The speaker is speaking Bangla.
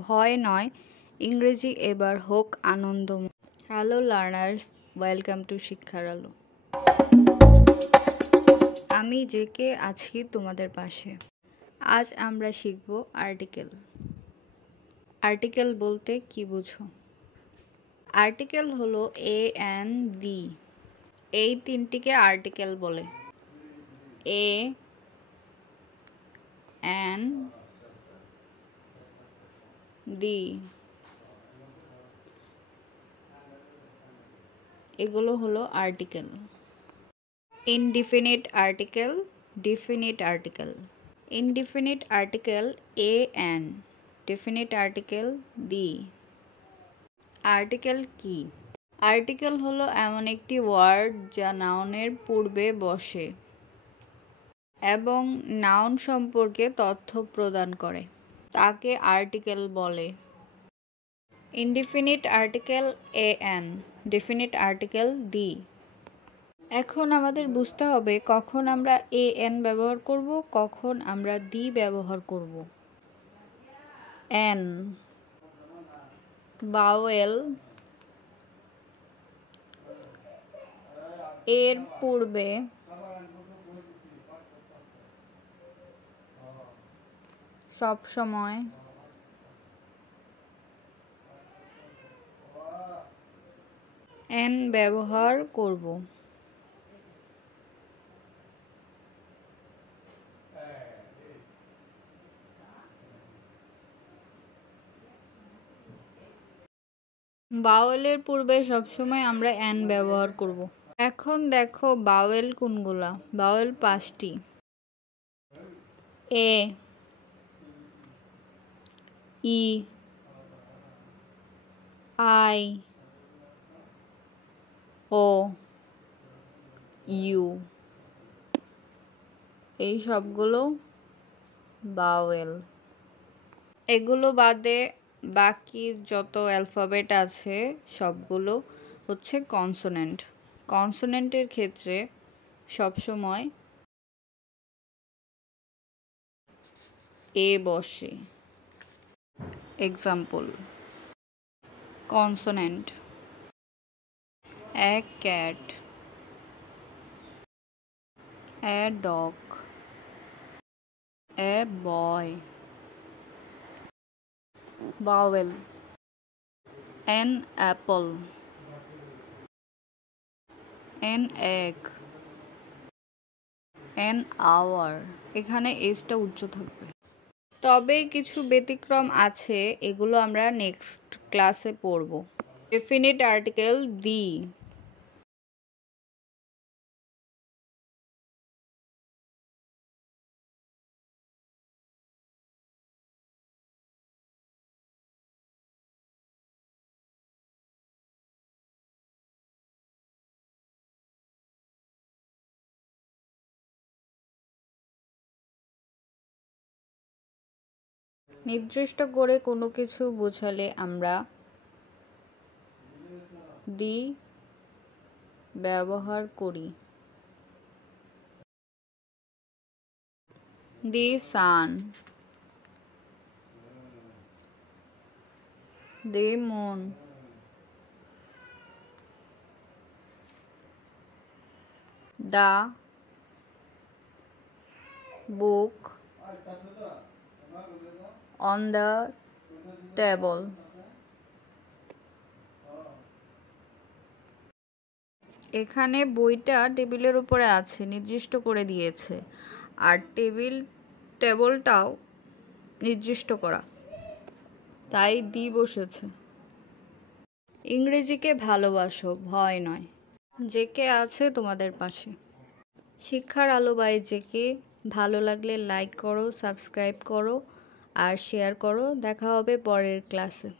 ভয় নয়, ইংরেজি এবার হোক আনন্দময়। হ্যালো লার্নার্স, ওয়েলকাম টু শিক্ষার আলো। আমি জেকে আছি তোমাদের পাশে। আজ আমরা শিখব আর্টিকেল। আর্টিকেল বলতে কি বুঝো? আর্টিকেল হলো এ এন দি, এই তিনটিকে আর্টিকেল বলে। এ এন দি, এগুলো হলো article. Indefinite article, definite article. Indefinite article A N, definite article the. Article কি? আর্টিকেল হলো এমন একটি ওয়ার্ড যা নাউনের পূর্বে বসে এবং নাউন সম্পর্কে তথ্য প্রদান করে, তাকে আর্টিকেল বলে। Indefinite article A N, definite article the. এখন আমাদের বুঝতে হবে কখন আমরা এ এন ব্যবহার করব, কখন আমরা দি ব্যবহার করব। এন ভাওয়েল, এর পূর্বে সবসময় এন ব্যবহার করব। বাওয়েলের পূর্বে সবসময় আমরা এন ব্যবহার করব। এখন দেখো বাওয়েল কোনগুলা? বাওয়েল 5টি। এ, ই, আই, ও, ইউ, এই সবগুলো বাওয়েল। এগুলো বাদে বাকি যত অ্যালফাবেট আছে সবগুলো হচ্ছে কনসোনেন্ট। কনসোনেন্টের ক্ষেত্রে সবসময় এ বসে। Example: consonant: A cat, a dog, A boy. Vowel: an apple, an egg, an hour। এখানে এসটা উচ্চ থাকবে। তবে কিছু ব্যতিক্রম আছে, এগুলো আমরা নেক্সট ক্লাসে পড়ব। Definite article the. নির্দিষ্ট করে কোনো কিছু বোঝালে আমরা দি ব্যবহার করি। The sun, the moon, the book on the table. এখানে বইটা টেবিলের উপরে আছে, নির্দিষ্ট করে দিয়েছে, আর টেবলটাও নির্দিষ্ট করা, তাই দি বসেছে। ইংরেজিকে ভালোবাসো, ভয় নয়। জেকে আছে তোমাদের পাশে। শিক্ষার আলো বাই জেকে। ভালো লাগলে লাইক করো, সাবস্ক্রাইব করো আর শেয়ার করো। দেখা হবে পরের ক্লাসে।